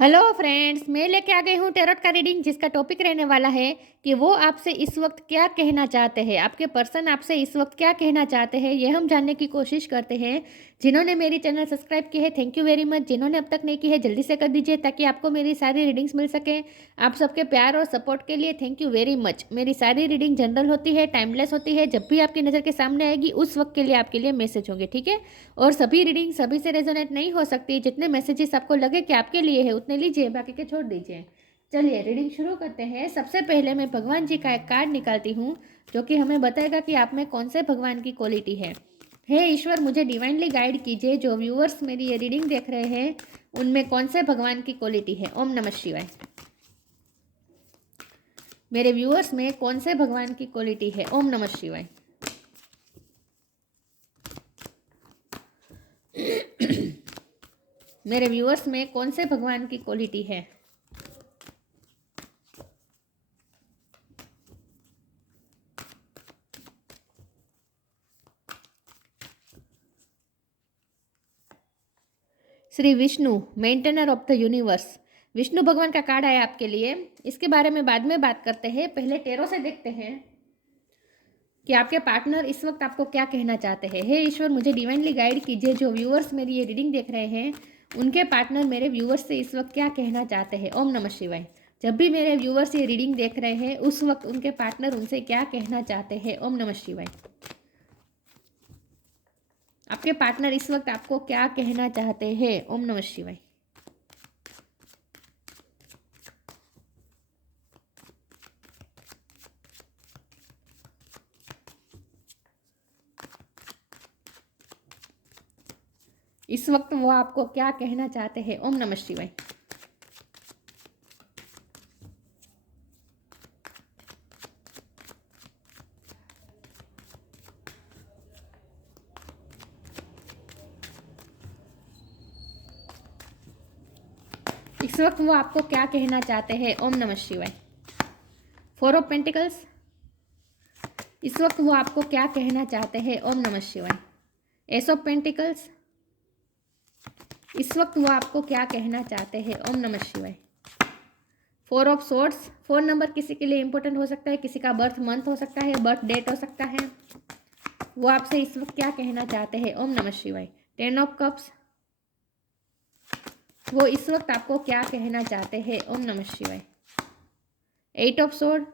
Hello friends, मैं लेके आ गई हूँ टैरोट का रीडिंग जिसका टॉपिक रहने वाला है कि वो आपसे इस वक्त क्या कहना चाहते हैं। आपके पर्सन आपसे इस वक्त क्या कहना चाहते हैं ये हम जानने की कोशिश करते हैं। जिन्होंने मेरी चैनल सब्सक्राइब की है थैंक यू वेरी मच। जिन्होंने अब तक नहीं की है जल्दी से कर दीजिए ताकि आपको मेरी सारी रीडिंग्स मिल सके। आप सबके प्यार और सपोर्ट के लिए थैंक यू वेरी मच। मेरी सारी रीडिंग जनरल होती है, टाइमलेस होती है। जब भी आपकी नज़र के सामने आएगी उस वक्त के लिए आपके लिए मैसेज होंगे, ठीक है। और सभी रीडिंग सभी से रेजोनेट नहीं हो सकती। जितने मैसेजेस आपको लगे कि आपके लिए है उतने लीजिए, बाकी के छोड़ दीजिए। चलिए रीडिंग शुरू करते हैं। सबसे पहले मैं भगवान जी का एक कार्ड निकालती हूँ जो कि हमें बताएगा कि आप में कौन से भगवान की क्वालिटी है। हे ईश्वर, मुझे डिवाइनली गाइड कीजिए। जो व्यूअर्स मेरी ये रीडिंग देख रहे हैं उनमें कौन से भगवान की क्वालिटी है। ओम नमः शिवाय। मेरे व्यूअर्स में कौन से भगवान की क्वालिटी है। ओम नमः शिवाय। मेरे व्यूअर्स में कौन से भगवान की क्वालिटी है। Shri Vishnu, maintainer of the universe. Vishnu भगवान का कार्ड आया आपके लिए। इसके बारे में बाद में बात करते हैं, पहले टेरो से देखते हैं कि आपके पार्टनर इस वक्त आपको क्या कहना चाहते हैं। हे ईश्वर, मुझे डिवाइनली गाइड कीजिए। जो व्यूअर्स मेरी ये रीडिंग देख रहे हैं उनके पार्टनर मेरे व्यूअर्स से इस वक्त क्या कहना चाहते हैं। ओम नमः शिवाय। जब भी मेरे व्यूअर्स ये रीडिंग देख रहे हैं उस वक्त उनके पार्टनर उनसे क्या कहना चाहते हैं। ओम नमः शिवाय। आपके पार्टनर इस वक्त आपको क्या कहना चाहते हैं। ओम नमः शिवाय। इस वक्त वो आपको क्या कहना चाहते हैं। ओम नमः शिवाय। इस वक्त वो आपको क्या कहना चाहते हैं। ओम नमः शिवाय। 4 ऑफ पेंटिकल्स। इस वक्त वो आपको क्या कहना चाहते हैं। ओम नमः शिवाय। S of pentacles. इस वक्त वो आपको क्या कहना चाहते हैं। ओम नमः शिवाय। 4 ऑफ सोर्ड्स। 4 नंबर किसी के लिए इंपॉर्टेंट हो सकता है, किसी का बर्थ मंथ हो सकता है, बर्थ डेट हो सकता है। वो आपसे इस वक्त क्या कहना चाहते हैं। ओम नमः शिवाय। 10 ऑफ कप्स। वो इस वक्त आपको क्या कहना चाहते हैं। ओम नमः शिवाय। 8 ऑफ सोर्ड।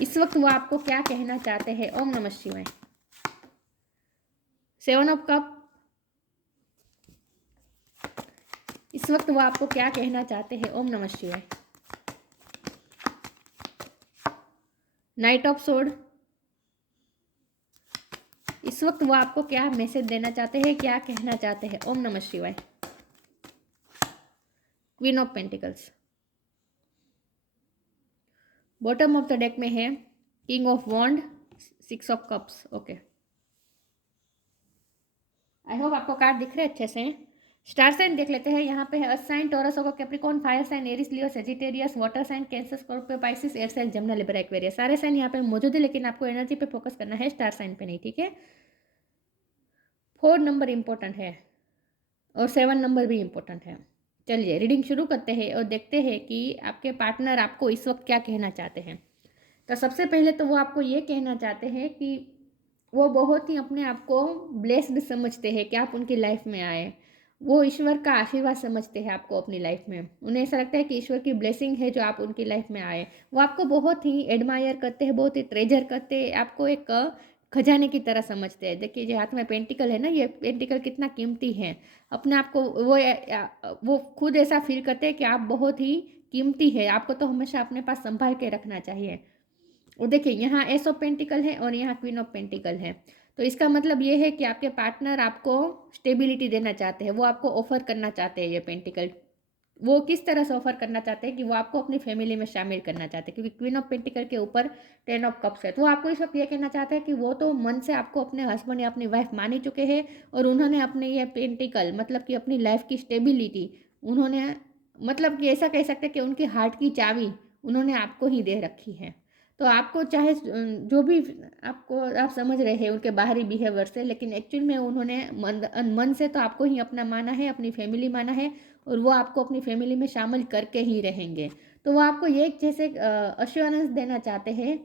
इस वक्त वो आपको क्या कहना चाहते हैं। ओम नमः शिवाय। 7 ऑफ कप। इस वक्त वो आपको क्या कहना चाहते हैं। ओम नमः शिवाय। Night of sword. इस वक्त वो आपको क्या मैसेज देना चाहते हैं, क्या कहना चाहते हैं। ओम नमः शिवाय। Queen of pentacles. Bottom of the deck में है king of wand, 6 of cups. Okay, I hope आपको कार्ड दिख रहे अच्छे से। स्टार साइन देख लेते हैं। यहाँ पे है earth sign, Taurus, Capricorn, fire sign, Aries, Leo, Sagittarius, water sign, Cancer, Scorpio, Pisces, air sign, Gemini, Libra, Aquarius. सारे साइन यहाँ पे मौजूद है लेकिन आपको एनर्जी पे फोकस करना है, स्टार साइन पे नहीं, ठीक है। 4 नंबर इंपॉर्टेंट है और 7 नंबर भी इंपॉर्टेंट है। चलिए रीडिंग शुरू करते हैं और देखते हैं कि आपके पार्टनर आपको इस वक्त क्या कहना चाहते हैं। तो सबसे पहले तो वो आपको ये कहना चाहते हैं कि वो बहुत ही अपने आप को ब्लेस्ड समझते हैं कि आप उनकी लाइफ में आए। वो ईश्वर का आशीर्वाद समझते हैं आपको अपनी लाइफ में। उन्हें ऐसा लगता है कि ईश्वर की ब्लेसिंग है जो आप उनकी लाइफ में आए। वो आपको बहुत ही एडमायर करते हैं, बहुत ही ट्रेजर करते हैं, आपको एक खजाने की तरह समझते हैं। देखिए जो हाथ में पेंटिकल है ना, ये पेंटिकल कितना कीमती है। अपने आप को वो खुद ऐसा फील करते हैं कि आप बहुत ही कीमती है, आपको तो हमेशा अपने पास संभाल के रखना चाहिए। और देखिए यहाँ एस ऑफ पेंटिकल है और यहाँ क्वीन ऑफ पेंटिकल है। तो इसका मतलब ये है कि आपके पार्टनर आपको स्टेबिलिटी देना चाहते हैं, वो आपको ऑफर करना चाहते हैं ये पेंटिकल। वो किस तरह से ऑफर करना चाहते हैं कि वो आपको अपनी फैमिली में शामिल करना चाहते हैं, क्योंकि क्वीन ऑफ पेंटिकल के ऊपर 10 ऑफ कप्स है। तो वो आपको इस वक्त ये कहना चाहते हैं कि वो तो मन से आपको अपने हस्बैंड या अपनी वाइफ मान ही चुके हैं और उन्होंने अपने ये पेंटिकल मतलब कि अपनी लाइफ की स्टेबिलिटी उन्होंने मतलब कि ऐसा कह सकते हैं कि उनकी हार्ट की चाबी उन्होंने आपको ही दे रखी है। तो आपको चाहे जो भी आपको आप समझ रहे हैं उनके बाहरी बिहेवियर से, लेकिन एक्चुअल में उन्होंने मन से तो आपको ही अपना माना है, अपनी फैमिली माना है, और वो आपको अपनी फैमिली में शामिल करके ही रहेंगे। तो वो आपको ये एक जैसे अश्योरेंस देना चाहते हैं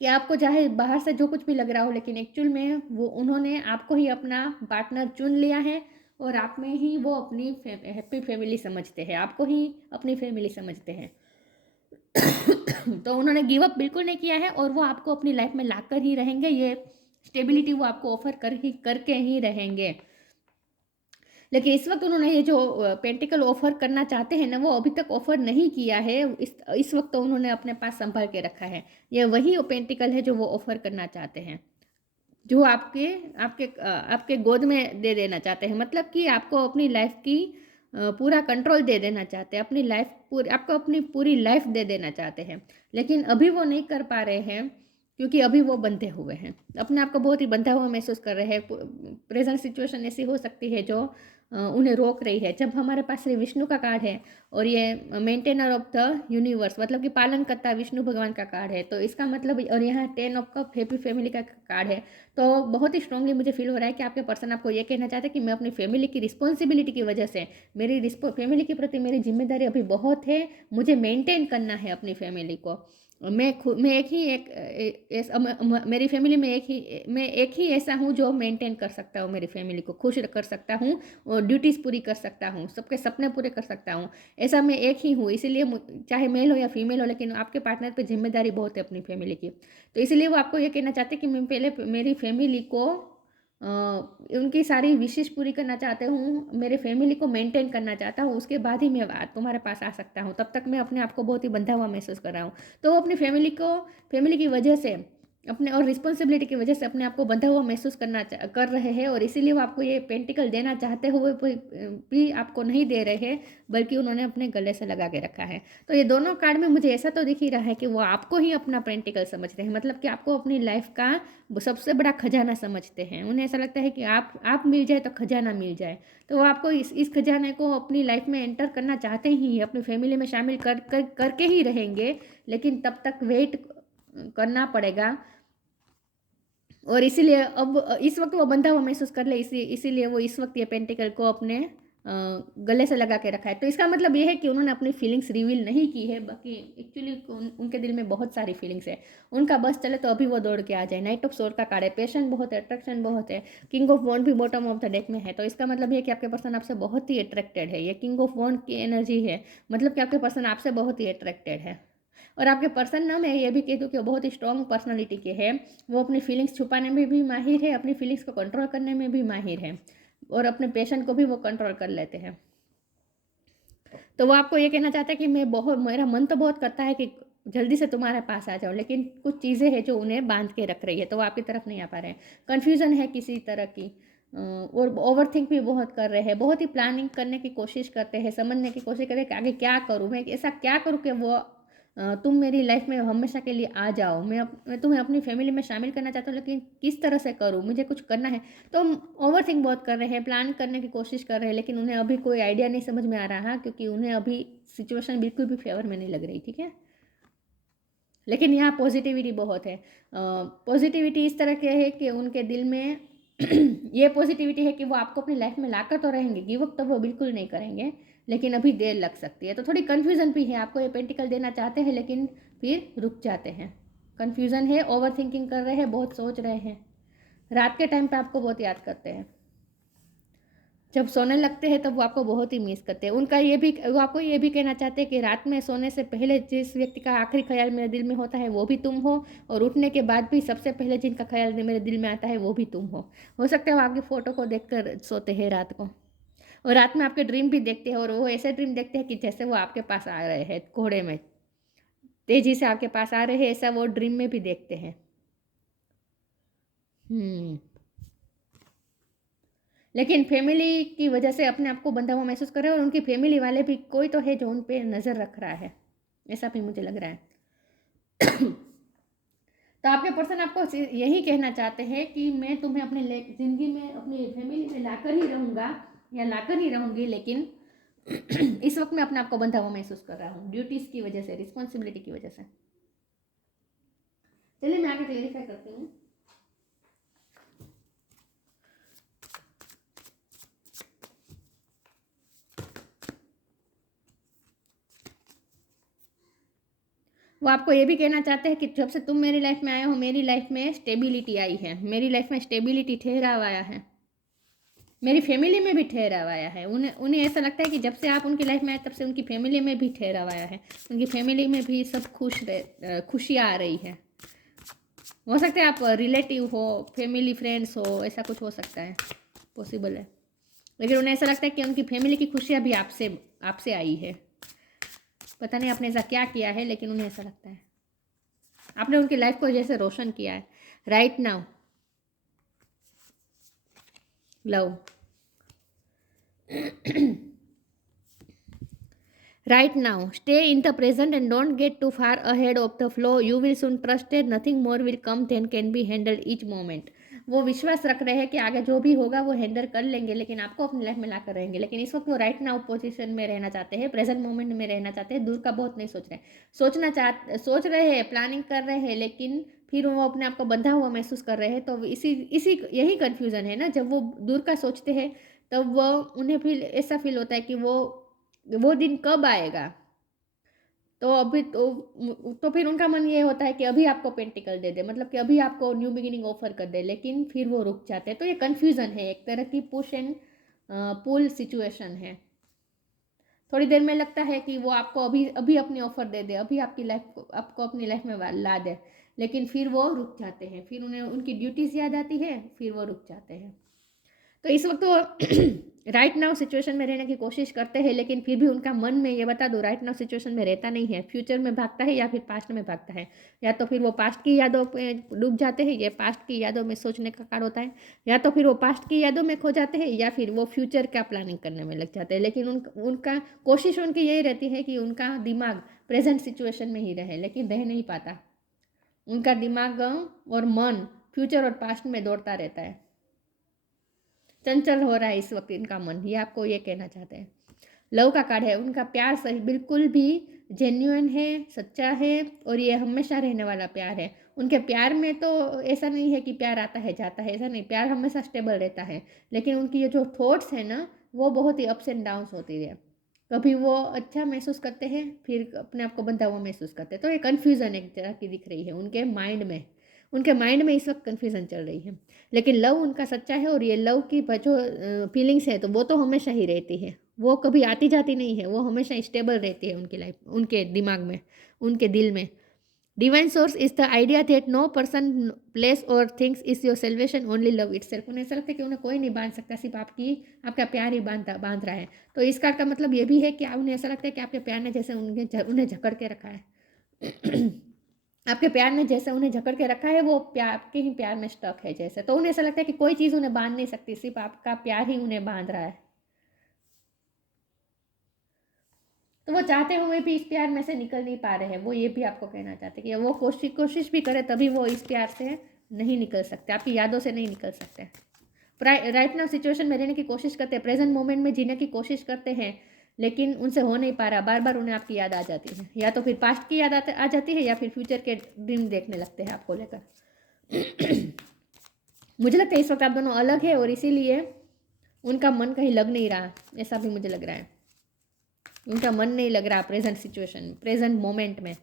कि आपको चाहे बाहर से जो कुछ भी लग रहा हो, लेकिन एक्चुअल में वो उन्होंने आपको ही अपना पार्टनर चुन लिया है, और आप में ही वो अपनी हैप्पी फैमिली समझते हैं, आपको ही अपनी फैमिली समझते हैं। तो उन्होंने गिव अप बिल्कुल नहीं किया है, और वो आपको अपनी लाइफ में लाकर ही रहेंगे। ये स्टेबिलिटी वो आपको ऑफर करके ही रहेंगे। लेकिन इस वक्त उन्होंने ये जो पेंटिकल ऑफर करना चाहते हैं ना, वो अभी तक ऑफर नहीं किया है। इस वक्त तो उन्होंने अपने पास संभाल के रखा है। ये वही पेंटिकल है जो वो ऑफर करना चाहते हैं, जो आपके आपके आपके गोद में दे देना चाहते हैं। मतलब कि आपको अपनी लाइफ की पूरा कंट्रोल दे देना चाहते हैं, अपनी लाइफ पूरी आपको अपनी पूरी लाइफ दे देना चाहते हैं। लेकिन अभी वो नहीं कर पा रहे हैं, क्योंकि अभी वो बंधे हुए हैं, अपने आप को बहुत ही बंधा हुआ महसूस कर रहे हैं। प्रेजेंट सिचुएशन ऐसी हो सकती है जो उन्हें रोक रही है। जब हमारे पास श्री विष्णु का कार्ड है, और ये मेंटेनर ऑफ द यूनिवर्स, मतलब कि पालन करता विष्णु भगवान का कार्ड है, तो इसका मतलब, और यहाँ 10 ऑफ कप हैप्पी फैमिली का कार्ड है, तो बहुत ही स्ट्रांगली मुझे फील हो रहा है कि आपके पर्सन आपको ये कहना चाहते हैं कि मैं अपनी फैमिली की रिस्पॉन्सिबिलिटी की वजह से, मेरी फैमिली के प्रति मेरी जिम्मेदारी अभी बहुत है, मुझे मेंटेन करना है अपनी फैमिली को। मैं एक ही मेरी फैमिली में मैं एक ही ऐसा हूँ जो मेंटेन कर सकता हूँ, मेरी फैमिली को खुश कर सकता हूँ, और ड्यूटीज़ पूरी कर सकता हूँ, सबके सपने पूरे कर सकता हूँ। ऐसा मैं एक ही हूँ, इसीलिए चाहे मेल हो या फीमेल हो, लेकिन आपके पार्टनर पे जिम्मेदारी बहुत है अपनी फैमिली की। तो इसलिए वो आपको ये कहना चाहते हैं कि मैं पहले मेरी फैमिली को उनकी सारी विशेष पूरी करना चाहते हूँ, मेरे फैमिली को मेंटेन करना चाहता हूँ, उसके बाद ही मैं तुम्हारे पास आ सकता हूँ। तब तक मैं अपने आप को बहुत ही बंधा हुआ महसूस कर रहा हूँ। तो वो अपनी फैमिली की वजह से, अपने और रिस्पॉन्सिबिलिटी की वजह से अपने आप को बंधा हुआ महसूस कर रहे हैं, और इसीलिए वो आपको ये पेंटिकल देना चाहते हुए भी आपको नहीं दे रहे हैं, बल्कि उन्होंने अपने गले से लगा के रखा है। तो ये दोनों कार्ड में मुझे ऐसा तो दिख ही रहा है कि वो आपको ही अपना पेंटिकल समझ रहे हैं, मतलब कि आपको अपनी लाइफ का सबसे बड़ा खजाना समझते हैं। उन्हें ऐसा लगता है कि आप मिल जाए तो खजाना मिल जाए। तो वो आपको इस खजाने को अपनी लाइफ में एंटर करना चाहते ही, अपनी फैमिली में शामिल करके ही रहेंगे, लेकिन तब तक वेट करना पड़ेगा। और इसीलिए अब इस वक्त वो बंधा हुआ महसूस कर ले, इसीलिए वो इस वक्त ये पेंटिकल को अपने गले से लगा के रखा है। तो इसका मतलब ये है कि उन्होंने अपनी फीलिंग्स रिवील नहीं की है, बाकी एक्चुअली उनके दिल में बहुत सारी फीलिंग्स है। उनका बस चले तो अभी वो दौड़ के आ जाए। नाइट ऑफ सोर्ड का कार्ड है, पैशन बहुत है, अट्रैक्शन बहुत है। किंग ऑफ वॉन्ड भी बॉटम ऑफ द डेक में है, तो इसका मतलब ये कि आपके पर्सन आपसे बहुत ही अट्रैक्टेड है। ये किंग ऑफ वॉन्ड की एनर्जी है, मतलब कि आपके पर्सन आपसे बहुत ही अट्रैक्टेड है। और आपके पर्सन ना, मैं ये भी कह दूँ कि वो बहुत ही स्ट्रॉन्ग पर्सनालिटी के हैं। वो अपनी फीलिंग्स छुपाने में भी माहिर है, अपनी फीलिंग्स को कंट्रोल करने में भी माहिर है, और अपने पेशेंट को भी वो कंट्रोल कर लेते हैं। तो वो आपको ये कहना चाहता है कि मेरा मन तो बहुत करता है कि जल्दी से तुम्हारे पास आ जाओ, लेकिन कुछ चीज़ें हैं जो उन्हें बांध के रख रही है, तो वो आपकी तरफ नहीं आ पा रहे हैं। कन्फ्यूज़न है किसी तरह की, और ओवर थिंक भी बहुत कर रहे हैं, बहुत ही प्लानिंग करने की कोशिश करते हैं, समझने की कोशिश करते हैं कि आगे क्या करूँ, मैं ऐसा क्या करूँ कि वो तुम मेरी लाइफ में हमेशा के लिए आ जाओ। मैं तुम्हें अपनी फैमिली में शामिल करना चाहता हूँ, लेकिन किस तरह से करूँ, मुझे कुछ करना है। तो ओवर थिंक बहुत कर रहे हैं, प्लान करने की कोशिश कर रहे हैं, लेकिन उन्हें अभी कोई आइडिया नहीं समझ में आ रहा, क्योंकि उन्हें अभी सिचुएशन बिल्कुल भी फेवर में नहीं लग रही। ठीक है, लेकिन यहाँ पॉजिटिविटी बहुत है। पॉजिटिविटी इस तरह के है कि उनके दिल में ये पॉजिटिविटी है कि वो आपको अपनी लाइफ में लाकर तो रहेंगे, गिव अप तो वो बिल्कुल नहीं करेंगे, लेकिन अभी देर लग सकती है। तो थोड़ी कन्फ्यूज़न भी है, आपको ये पेंटिकल देना चाहते हैं, लेकिन फिर रुक जाते हैं। कन्फ्यूज़न है, ओवर थिंकिंग कर रहे हैं, बहुत सोच रहे हैं, रात के टाइम पे आपको बहुत याद करते हैं। जब सोने लगते हैं तब वो आपको बहुत ही मिस करते हैं। वो आपको ये भी कहना चाहते हैं कि रात में सोने से पहले जिस व्यक्ति का आखिरी ख्याल मेरे दिल में होता है वो भी तुम हो, और उठने के बाद भी सबसे पहले जिनका ख्याल मेरे दिल में आता है वो भी तुम हो सकता है वो आपकी फ़ोटो को देखकर सोते हैं रात को, और रात में आपके ड्रीम भी देखते हैं, और वो ऐसे ड्रीम देखते हैं कि जैसे वो आपके पास आ रहे हैं घोड़े में, तेजी से आपके पास आ रहे हैं, ऐसा वो ड्रीम में भी देखते हैं। लेकिन फैमिली की वजह से अपने आप को बंधा हुआ महसूस कर रहे हैं, और उनकी फैमिली वाले भी कोई तो है जो उन पे नज़र रख रहा है, ऐसा भी मुझे लग रहा है। तो आपके पर्सन आपको यही कहना चाहते हैं कि मैं तुम्हें अपने ज़िंदगी में अपनी फैमिली में लाकर ही रहूँगा या लाकर ही रहूँगी, लेकिन इस वक्त मैं अपने आप को बंधा हुआ महसूस कर रहा हूँ ड्यूटीज़ की वजह से, रिस्पॉन्सिबिलिटी की वजह से। चलिए मैं आगे क्लेरिफाई करती हूँ। वो आपको ये भी कहना चाहते हैं कि जब से तुम मेरी लाइफ में आए हो, मेरी लाइफ में स्टेबिलिटी आई है, मेरी लाइफ में स्टेबिलिटी ठहराव आया है, मेरी फैमिली में भी ठहराव आया है। उन्हें उन्हें ऐसा लगता है कि जब से आप उनकी लाइफ में आए तब से उनकी फैमिली में भी ठहराव आया है, उनकी फैमिली में भी सब खुशियाँ आ रही है। हो सकता है आप रिलेटिव हो, फैमिली फ्रेंड्स हो, ऐसा कुछ हो सकता है, पॉसिबल है। लेकिन उन्हें ऐसा लगता है कि उनकी फैमिली की खुशियाँ भी आपसे आई है। पता नहीं आपने ऐसा क्या किया है, लेकिन उन्हें ऐसा लगता है आपने उनकी लाइफ को जैसे रोशन किया है। Right now love, right now stay in the present and don't get too far ahead of the flow. You will soon trust that nothing more will come than can be handled each moment. वो विश्वास रख रहे हैं कि आगे जो भी होगा वो हैंडल कर लेंगे, लेकिन आपको अपनी लाइफ में ला कर रहेंगे। लेकिन इस वक्त वो राइट नाउ पोजीशन में रहना चाहते हैं, प्रेजेंट मोमेंट में रहना चाहते हैं, दूर का बहुत नहीं सोच रहे। सोच रहे हैं, प्लानिंग कर रहे हैं, लेकिन फिर वो अपने आप को बंधा हुआ महसूस कर रहे हैं। तो इसी यही कन्फ्यूज़न है ना। जब वो दूर का सोचते हैं तब वो उन्हें फिर ऐसा फील होता है कि वो दिन कब आएगा। तो अभी तो फिर उनका मन ये होता है कि अभी आपको पेंटिकल दे दे, मतलब कि अभी आपको न्यू बिगिनिंग ऑफर कर दे, लेकिन फिर वो रुक जाते हैं। तो ये कन्फ्यूज़न है, एक तरह की पुश एंड पुल सिचुएशन है। थोड़ी देर में लगता है कि वो आपको अभी अभी अपनी ऑफर दे दे, अभी आपको अपनी लाइफ में ला दे, लेकिन फिर वो रुक जाते हैं। फिर उन्हें उनकी ड्यूटीज़ याद आती है, फिर वो रुक जाते हैं। तो इस वक्त वो राइट नाउ सिचुएशन में रहने की कोशिश करते हैं, लेकिन फिर भी उनका मन में, ये बता दो, राइट नाउ सिचुएशन में रहता नहीं है, फ्यूचर में भागता है या फिर पास्ट में भागता है। या तो फिर वो पास्ट की यादों पे डूब जाते हैं, ये पास्ट की यादों में सोचने का कार्य होता है, या तो फिर वो पास्ट की यादों में खो जाते हैं, या फिर वो फ्यूचर का प्लानिंग करने में लग जाते हैं। लेकिन उनका कोशिश उनकी यही रहती है कि उनका दिमाग प्रेजेंट सिचुएशन में ही रहे, लेकिन रह नहीं पाता। उनका दिमाग और मन फ्यूचर और पास्ट में दौड़ता रहता है, चंचल हो रहा है इस वक्त इनका मन, ये आपको ये कहना चाहते हैं। लव का कार्ड है, उनका प्यार सही बिल्कुल भी जेन्युइन है, सच्चा है, और ये हमेशा रहने वाला प्यार है। उनके प्यार में तो ऐसा नहीं है कि प्यार आता है जाता है, ऐसा नहीं, प्यार हमेशा स्टेबल रहता है। लेकिन उनकी ये जो थॉट्स है ना, वो बहुत ही अप्स एंड डाउन्स होती है। कभी वो अच्छा महसूस करते हैं, फिर अपने आप को बंधा हुआ महसूस करते हैं। तो ये कन्फ्यूज़न एक तरह की दिख रही है उनके माइंड में इस वक्त कन्फ्यूज़न चल रही है। लेकिन लव उनका सच्चा है, और ये लव की जो फीलिंग्स है तो वो तो हमेशा ही रहती है, वो कभी आती जाती नहीं है, वो हमेशा स्टेबल रहती है उनकी लाइफ, उनके दिमाग में, उनके दिल में। Divine source is the idea that no person, place और things is your salvation, only love itself. उन्हें ऐसा लगता है कि उन्हें कोई नहीं बांध सकता, सिर्फ आपका प्यार ही बांध रहा है। तो इस कार्ड का मतलब ये भी है कि उन्हें ऐसा लगता है कि आपके प्यार ने जैसे उन्हें जकड़ के रखा है। आपके प्यार ने जैसे उन्हें जकड़ के रखा है, वो आपके ही प्यार में स्टक है जैसे। तो उन्हें ऐसा लगता है कि कोई चीज़ उन्हें बांध नहीं सकती, सिर्फ आपका प्यार ही उन्हें बांध रहा है। तो वो चाहते हुए भी इस प्यार में से निकल नहीं पा रहे हैं। वो ये भी आपको कहना चाहते हैं कि वो कोशिश भी करे तभी वो इस प्यार से नहीं निकल सकते, आपकी यादों से नहीं निकल सकते। राइट नाउ सिचुएशन में रहने की कोशिश करते हैं, प्रेजेंट मोमेंट में जीने की कोशिश करते हैं, लेकिन उनसे हो नहीं पा रहा। बार बार उन्हें आपकी याद आ जाती है, या तो फिर पास्ट की याद आ जाती है, या फिर फ्यूचर के ड्रीम देखने लगते हैं आपको लेकर। मुझे लगता है इस वक्त आप दोनों अलग है, और इसीलिए उनका मन कहीं लग नहीं रहा, ऐसा भी मुझे लग रहा है। उनका मन नहीं लग रहा प्रेजेंट सिचुएशन, प्रेजेंट मोमेंट में।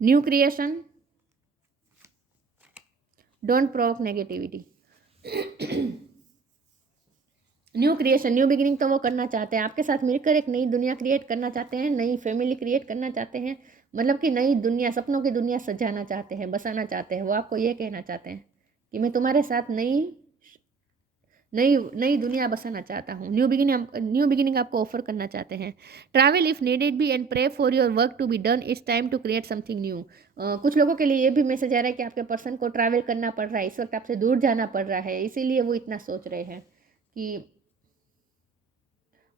New creation, don't provoke negativity. New creation, new beginning तो वो करना चाहते हैं, आपके साथ मिलकर एक नई दुनिया क्रिएट करना चाहते हैं, नई फैमिली क्रिएट करना चाहते हैं, मतलब कि नई दुनिया, सपनों की दुनिया सजाना चाहते हैं, बसाना चाहते हैं। वो आपको ये कहना चाहते हैं कि मैं तुम्हारे साथ नई नई नई दुनिया बसाना चाहता हूँ। न्यू बिगिनिंग आपको ऑफर करना चाहते हैं। Travel if needed be and pray for your work to be done, it's time to create something new. कुछ लोगों के लिए ये भी मैसेज आ रहा है कि आपके पर्सन को ट्रैवल करना पड़ रहा है, इस वक्त आपसे दूर जाना पड़ रहा है, इसीलिए वो इतना सोच रहे हैं कि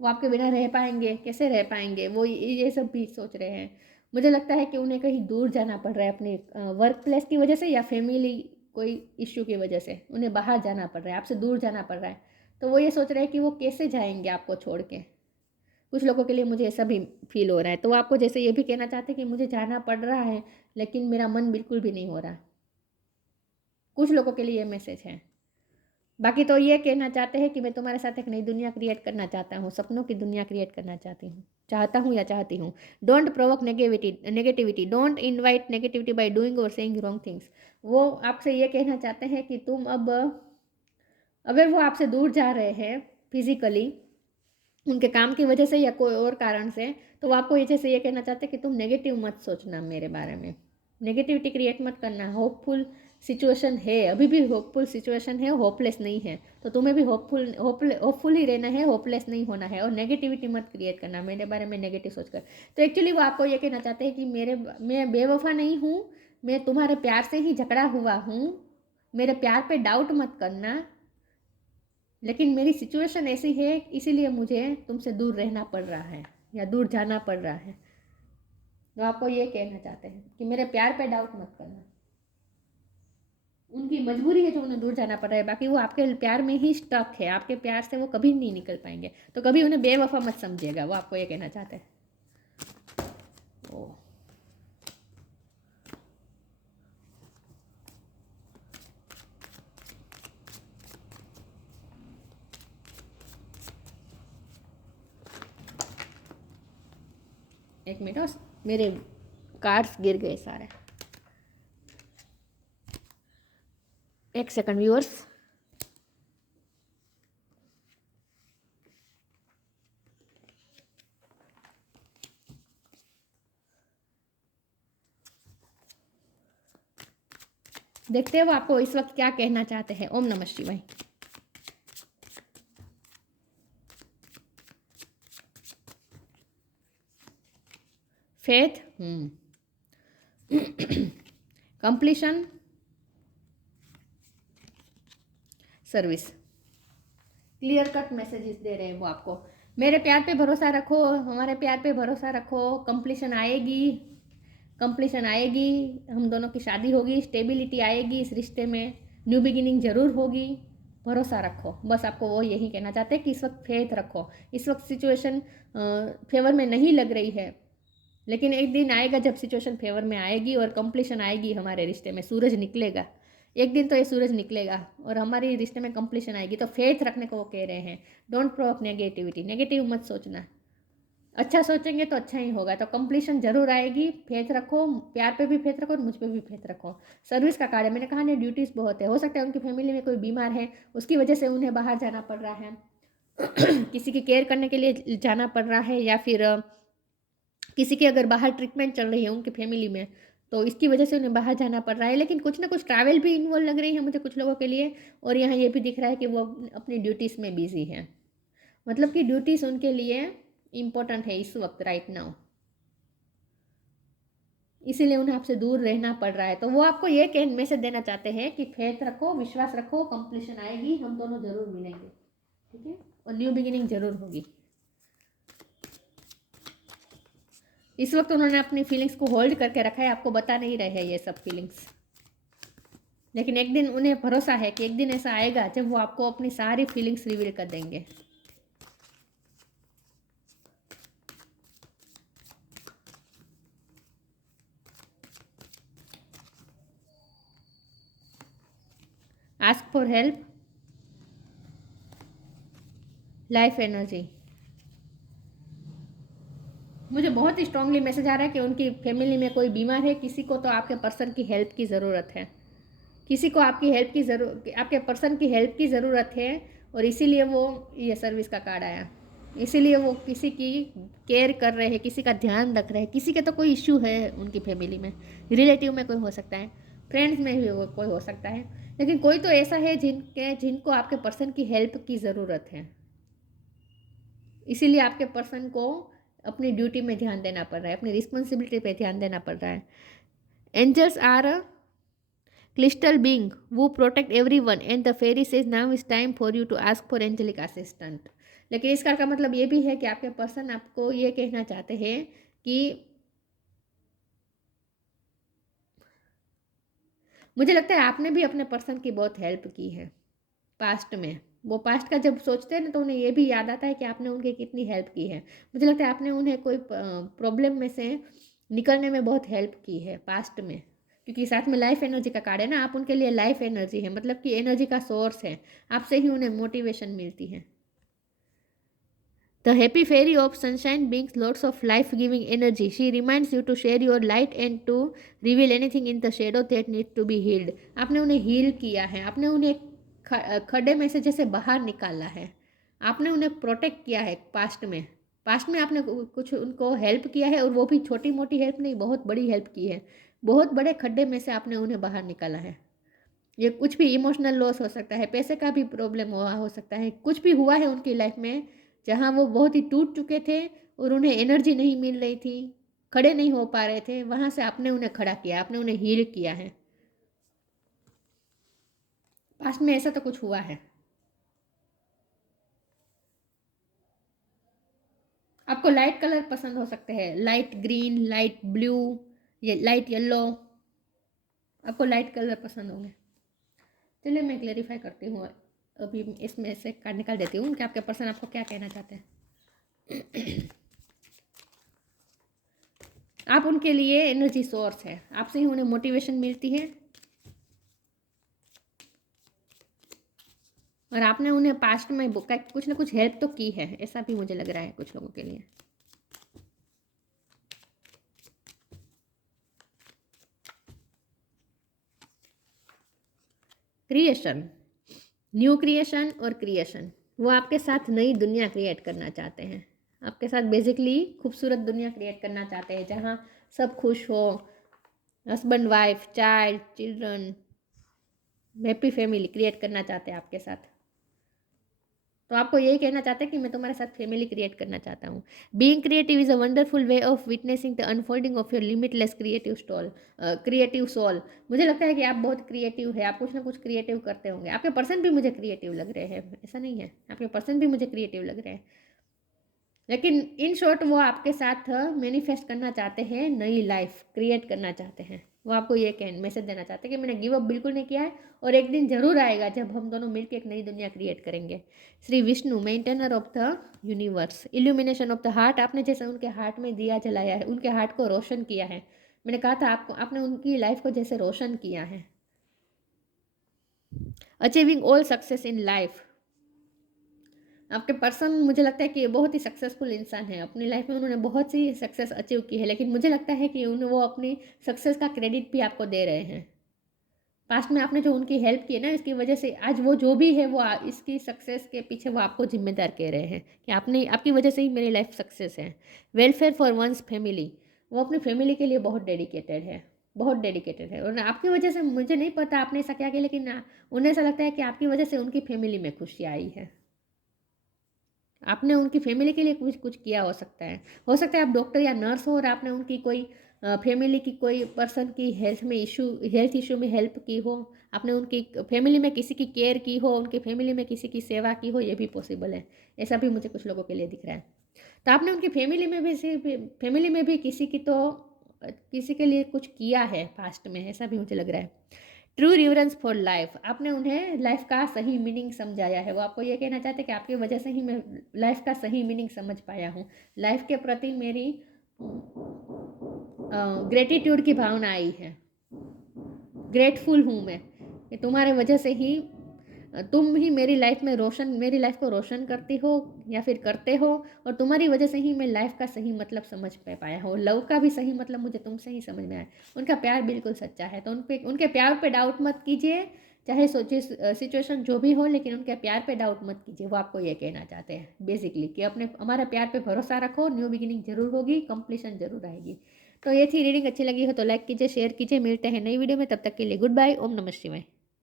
वो आपके बिना रह पाएंगे, कैसे रह पाएंगे, वो ये सब भी सोच रहे हैं। मुझे लगता है कि उन्हें कहीं दूर जाना पड़ रहा है अपने वर्क प्लेस की वजह से, या फैमिली कोई इश्यू की वजह से उन्हें बाहर जाना पड़ रहा है, आपसे दूर जाना पड़ रहा है। तो वो ये सोच रहे हैं कि वो कैसे जाएंगे आपको छोड़ के। कुछ लोगों के लिए मुझे ऐसा भी फील हो रहा है। तो वो आपको जैसे ये भी कहना चाहते हैं कि मुझे जाना पड़ रहा है लेकिन मेरा मन बिल्कुल भी नहीं हो रहा। कुछ लोगों के लिए ये मैसेज है। बाकी तो ये कहना चाहते हैं कि मैं तुम्हारे साथ एक नई दुनिया क्रिएट करना चाहता हूँ, सपनों की दुनिया क्रिएट करना चाहता हूँ या चाहती हूँ। Don't provoke negativity, don't invite negativity by doing और सेइंग रॉन्ग थिंग्स। वो आपसे ये कहना चाहते हैं कि तुम अब, अगर वो आपसे दूर जा रहे हैं फिजिकली उनके काम की वजह से या कोई और कारण से, तो वो आपको जैसे ये कहना चाहते हैं कि तुम नेगेटिव मत सोचना मेरे बारे में, नेगेटिविटी क्रिएट मत करना। होपफुल सिचुएशन है, अभी भी होपफुल सिचुएशन है, होपलेस नहीं है। तो तुम्हें भी होपफुल ही रहना है, होपलेस नहीं होना है। और नेगेटिविटी मत क्रिएट करना मेरे बारे में नेगेटिव सोचकर। तो एक्चुअली वो आपको ये कहना चाहते हैं कि मैं बेवफा नहीं हूँ, मैं तुम्हारे प्यार से ही झगड़ा हुआ हूँ, मेरे प्यार पे डाउट मत करना, लेकिन मेरी सिचुएशन ऐसी है इसीलिए मुझे तुमसे दूर रहना पड़ रहा है या दूर जाना पड़ रहा है। तो आपको ये कहना चाहते हैं कि मेरे प्यार पे डाउट मत करना। उनकी मजबूरी है जो उन्हें दूर जाना पड़ रहा है, बाकी वो आपके प्यार में ही स्टक है, आपके प्यार से वो कभी नहीं निकल पाएंगे। तो कभी उन्हें बेवफा मत समझिएगा, वो आपको ये कहना चाहते हैं। ओ एक मिनट, मेरे कार्ड्स गिर गए सारे। एक सेकंड व्यूअर्स। देखते हैं वो आपको इस वक्त क्या कहना चाहते हैं। ओम नमः शिवाय। Faith, completion, service. Clear cut messages दे रहे हैं वो आपको। मेरे प्यार पे भरोसा रखो, हमारे प्यार पे भरोसा रखो, कंप्लीशन आएगी, कंप्लीशन आएगी, हम दोनों की शादी होगी, स्टेबिलिटी आएगी इस रिश्ते में, न्यू बिगिनिंग जरूर होगी, भरोसा रखो। बस आपको वो यही कहना चाहते हैं कि इस वक्त फेथ रखो। इस वक्त सिचुएशन फेवर में नहीं लग रही है, लेकिन एक दिन आएगा जब सिचुएशन फेवर में आएगी और कंप्लीशन आएगी हमारे रिश्ते में, सूरज निकलेगा। एक दिन तो ये सूरज निकलेगा और हमारे रिश्ते में कंप्लीशन आएगी। तो फेथ रखने को वो कह रहे हैं। डोंट प्रोवोक नेगेटिविटी, नेगेटिव मत सोचना, अच्छा सोचेंगे तो अच्छा ही होगा। तो कंप्लीशन जरूर आएगी, फेथ रखो, प्यार पे भी फेथ रखो और मुझ पे भी फेथ रखो। सर्विस का कार्ड है, मैंने कहा ना ड्यूटीज़ बहुत है। हो सकता है उनकी फैमिली में कोई बीमार है, उसकी वजह से उन्हें बाहर जाना पड़ रहा है किसी की केयर करने के लिए जाना पड़ रहा है, या फिर किसी की अगर बाहर ट्रीटमेंट चल रही है उनकी फैमिली में, तो इसकी वजह से उन्हें बाहर जाना पड़ रहा है। लेकिन कुछ ना कुछ ट्रैवल भी इन्वॉल्व लग रही है मुझे कुछ लोगों के लिए। और यहाँ ये भी दिख रहा है कि वो अपनी ड्यूटीज़ में बिजी हैं, मतलब कि ड्यूटीज़ उनके लिए इम्पोर्टेंट है इस वक्त, राइट नाउ, इसीलिए उन्हें आपसे दूर रहना पड़ रहा है। तो वो आपको ये कह मैसेज देना चाहते हैं कि फेथ रखो, विश्वास रखो, कंप्लीशन आएगी, हम दोनों जरूर मिलेंगे, ठीक है, और न्यू बिगिनिंग जरूर होगी। इस वक्त उन्होंने अपनी फीलिंग्स को होल्ड करके रखा है, आपको बता नहीं रहे हैं ये सब फीलिंग्स, लेकिन एक दिन उन्हें भरोसा है कि एक दिन ऐसा आएगा जब वो आपको अपनी सारी फीलिंग्स रिवील कर देंगे। Ask for help, life energy. मुझे बहुत ही स्ट्रांगली मैसेज आ रहा है कि उनकी फैमिली में कोई बीमार है, किसी को तो आपके पर्सन की हेल्प की ज़रूरत है, किसी को आपकी हेल्प की आपके पर्सन की हेल्प की ज़रूरत है। और इसीलिए वो ये सर्विस का कार्ड आया, इसीलिए वो किसी की केयर कर रहे हैं, किसी का ध्यान रख रहे हैं। किसी के तो कोई इश्यू है उनकी फैमिली में, रिलेटिव में कोई हो सकता है, फ्रेंड्स में भी कोई हो सकता है, लेकिन कोई तो ऐसा है जिनको आपके पर्सन की हेल्प की ज़रूरत है। इसीलिए आपके पर्सन को अपनी ड्यूटी में ध्यान देना पड़ रहा है, अपनी रिस्पॉन्सिबिलिटी पे ध्यान देना पड़ रहा है। Angels are crystal being who protect everyone and the fairy says now is time for you to ask for angelic assistant। लेकिन इस कार्ड का मतलब ये भी है कि आपके पर्सन आपको ये कहना चाहते हैं कि मुझे लगता है आपने भी अपने पर्सन की बहुत हेल्प की है पास्ट में, वो पास्ट का जब सोचते हैं ना तो उन्हें ये भी याद आता है कि आपने उनकी कितनी हेल्प की है। मुझे लगता है आपने उन्हें कोई प्रॉब्लम में से निकलने में बहुत हेल्प की है पास्ट में, क्योंकि साथ में लाइफ एनर्जी का कार्ड है ना, आप उनके लिए लाइफ एनर्जी है, मतलब कि एनर्जी का सोर्स है, आपसे ही उन्हें मोटिवेशन मिलती है। The happy fairy of sunshine brings lots of life-giving energy. She reminds you to share your light and to reveal anything in the shadow that needs to be healed. आपने उन्हें heal किया है, आपने उन्हें खड्डे में से जैसे बाहर निकाला है, आपने उन्हें प्रोटेक्ट किया है पास्ट में आपने कुछ उनको हेल्प किया है, और वो भी छोटी मोटी हेल्प नहीं, बहुत बड़ी हेल्प की है। बहुत बड़े खड्डे में से आपने उन्हें बाहर निकाला है। ये कुछ भी इमोशनल लॉस हो सकता है, पैसे का भी प्रॉब्लम हुआ हो सकता है, कुछ भी हुआ है उनकी लाइफ में जहाँ वो बहुत ही टूट चुके थे और उन्हें एनर्जी नहीं मिल रही थी, खड़े नहीं हो पा रहे थे, वहाँ से आपने उन्हें खड़ा किया, आपने उन्हें हील किया है। पास्ट में ऐसा तो कुछ हुआ है। आपको लाइट कलर पसंद हो सकते हैं, लाइट ग्रीन, लाइट ब्लू, ये लाइट येलो, आपको लाइट कलर पसंद होंगे। चलिए मैं क्लेरिफाई करती हूँ, अभी इसमें से कार्ड निकाल देती हूँ कि आपके पर्सन आपको क्या कहना चाहते हैं। आप उनके लिए एनर्जी सोर्स है, आपसे ही उन्हें मोटिवेशन मिलती है, और आपने उन्हें पास्ट में कुछ ना कुछ हेल्प तो की है, ऐसा भी मुझे लग रहा है कुछ लोगों के लिए। क्रिएशन, न्यू क्रिएशन और क्रिएशन, वो आपके साथ नई दुनिया क्रिएट करना चाहते हैं, आपके साथ बेसिकली खूबसूरत दुनिया क्रिएट करना चाहते हैं जहाँ सब खुश हो, husband wife, child, children, happy family create करना चाहते हैं आपके साथ। तो आपको यही कहना चाहते हैं कि मैं तुम्हारे साथ फैमिली क्रिएट करना चाहता हूँ। Being creative is a wonderful way of witnessing the unfolding of your limitless creative soul. मुझे लगता है कि आप बहुत क्रिएटिव है, आप कुछ ना कुछ क्रिएटिव करते होंगे। आपके पर्सन भी मुझे क्रिएटिव लग रहे हैं, ऐसा नहीं है, आपके पर्सन भी मुझे क्रिएटिव लग रहे हैं, लेकिन इन शॉर्ट वो आपके साथ मैनिफेस्ट करना चाहते हैं, नई लाइफ क्रिएट करना चाहते हैं। वो आपको ये मैसेज देना चाहते हैं कि मैंने गिव अप बिल्कुल नहीं किया है, और एक दिन जरूर आएगा जब हम दोनों मिलकर एक नई दुनिया क्रिएट करेंगे। Shri Vishnu, maintainer of the universe, illumination of the heart, आपने जैसे उनके हार्ट में दिया जलाया है, उनके हार्ट को रोशन किया है। मैंने कहा था आपको, आपने उनकी लाइफ को जैसे रोशन किया है। Achieving all success in life, आपके पर्सन मुझे लगता है कि ये बहुत ही सक्सेसफुल इंसान है, अपनी लाइफ में उन्होंने बहुत सी सक्सेस अचीव की है, लेकिन मुझे लगता है कि वो अपनी सक्सेस का क्रेडिट भी आपको दे रहे हैं। पास्ट में आपने जो उनकी हेल्प की है ना, इसकी वजह से आज वो जो भी है वो इसकी सक्सेस के पीछे वो आपको जिम्मेदार कह रहे हैं कि आपकी वजह से ही मेरी लाइफ सक्सेस है। वेलफेयर फॉर वंस फैमिली, वो अपनी फैमिली के लिए बहुत डेडिकेटेड है, बहुत डेडिकेटेड है, और आपकी वजह से, मुझे नहीं पता आपने ऐसा क्या किया, लेकिन उन्हें ऐसा लगता है कि आपकी वजह से उनकी फैमिली में खुशियाँ आई है। आपने उनकी फैमिली के लिए कुछ कुछ किया हो सकता है आप डॉक्टर या नर्स हो और आपने उनकी कोई फैमिली की कोई पर्सन की हेल्थ इशू में हेल्प की हो, आपने उनकी फैमिली में किसी की केयर की हो, उनकी फैमिली में किसी की सेवा की हो, ये भी पॉसिबल है। ऐसा भी मुझे कुछ लोगों के लिए दिख रहा है। तो आपने उनकी फैमिली में भी किसी के लिए कुछ किया है पास्ट में, ऐसा भी मुझे लग रहा है। ट्रू रिवरेंस फॉर लाइफ, आपने उन्हें लाइफ का सही मीनिंग समझाया है। वो आपको ये कहना चाहते हैं कि आपकी वजह से ही मैं लाइफ का सही मीनिंग समझ पाया हूँ, लाइफ के प्रति मेरी ग्रेटिट्यूड की भावना आई है, ग्रेटफुल हूँ मैं कि तुम्हारे वजह से ही तुम ही मेरी लाइफ को रोशन करती हो या फिर करते हो, और तुम्हारी वजह से ही मैं लाइफ का सही मतलब समझ पाया हूँ, लव का भी सही मतलब मुझे तुमसे ही समझ में आया। उनका प्यार बिल्कुल सच्चा है, तो उनके प्यार पे डाउट मत कीजिए, चाहे सोचिए सिचुएशन जो भी हो, लेकिन उनके प्यार पे डाउट मत कीजिए। वो आपको ये कहना चाहते हैं बेसिकली कि हमारा प्यार पे भरोसा रखो, न्यू बिगिनिंग जरूर होगी, कंप्लीशन जरूर आएगी। तो ये थी रीडिंग, अच्छी लगी हो तो लाइक कीजिए, शेयर कीजिए, मिलते हैं नई वीडियो में, तब तक के लिए गुड बाय, ओम नमः शिवाय।